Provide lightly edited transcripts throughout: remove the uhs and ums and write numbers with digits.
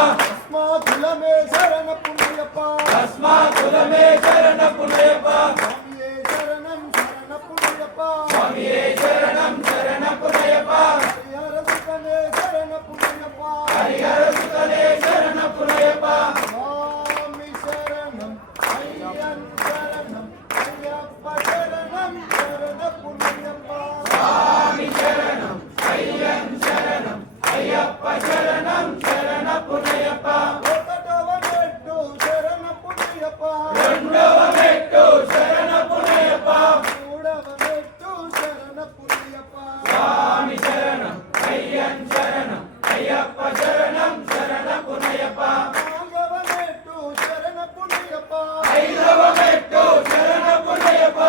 अस्माकुलमे शरण पुण्यप्प अस्माकुलमे शरण पुण्यप्प स्वामिये शरणं शरण पुण्यप्प स्वामिये शरणं शरण पुण्यप्प हरिहर सुतने शरण पुण्यप्प हरिहर सुतने शरण पुण्यप्प स्वामी शरणं अय्यन शरणं अय्यप्प शरणं शरण पुण्यप्प स्वामी शरणं अय्यन शरणं अय्यप्प शरणं शरण पुण्यप्प రెండవ మెట్టు శరణ పుణ్యప్ప రెండవ మెట్టు శరణ పుణ్యప్ప మూడవ మెట్టు శరణ పుణ్యప్ప స్వామి శరణం అయ్యన్ శరణం అయ్యప్ప శరణం శరణ పుణ్యప్ప నాలుగవ మెట్టు శరణ పుణ్యప్ప ఐదవ మెట్టు శరణ పుణ్యప్ప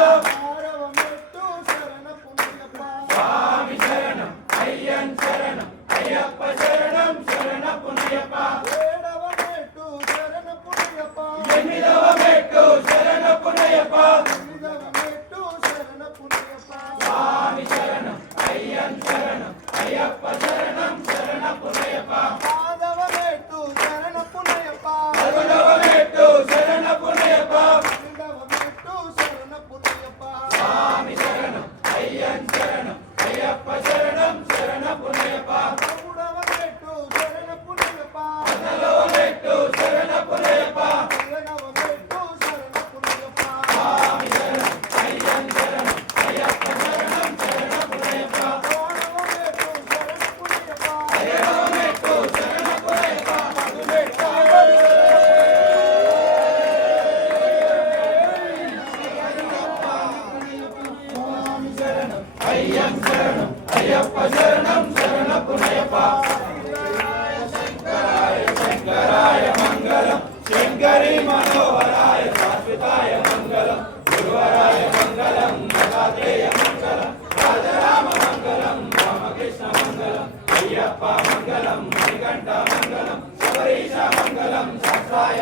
ఆరవ మెట్టు శరణ పుణ్యప్ప స్వామి శరణం అయ్యన్ శరణం అయ్యప్ప శరణం శరణ పుణ్యప్ప ఏడవ మెట్టు శరణ పుణ్యప్ప ఎనిమిదవ మెట్టు శరణ పుణ్యప్ప తొమ్మిదవ మెట్టు శరణ పుణ్యప్ప స్వామి శరణం అయ్యన్ శరణం అయ్యప్ప శరణం శరణ పుణ్యప్ప పదవ మెట్టు శరణ పుణ్యప్ప పదకొండవ మెట్టు శరణ పుణ్యప్ప పన్నెండవ మెట్టు శరణ పుణ్యప్ప స్వామి శరణం అయ్యన్ శరణం అయ్యప్ప శరణం శరణ పుణ్యప్ప మూడవ మెట్టు శరణ పుణ్యప్ప పద్నాలుగవ మెట్టు శరణ పుణ్యప్ప పదిహేనవ మెట్టు శరణ పుణ్యప్ప స్వామి శరణం అయ్యన్ శరణం అయ్యప్ప శరణం శరణ పుణ్యప్ప పదహారవ మెట్టు శరణ పుణ్యప్ప 17వ మెట్టు శరణ పుణ్యప్ప అయ్యన్ శరణం అయ్యప్ప శరణం శరణ పుణ్యప్ప శంకరాయ మంగళం శంకరీ మనోహరాయ శాశ్వతాయ మంగళం గురువరాయ మంగళం దత్తాత్రేయ మంగళం రాజరామ మంగళం రామకృష్ణ మంగళం అయ్యప్ప మంగళం మణికంఠ మంగళం శబరీశ మంగళం శాస్త్రాయ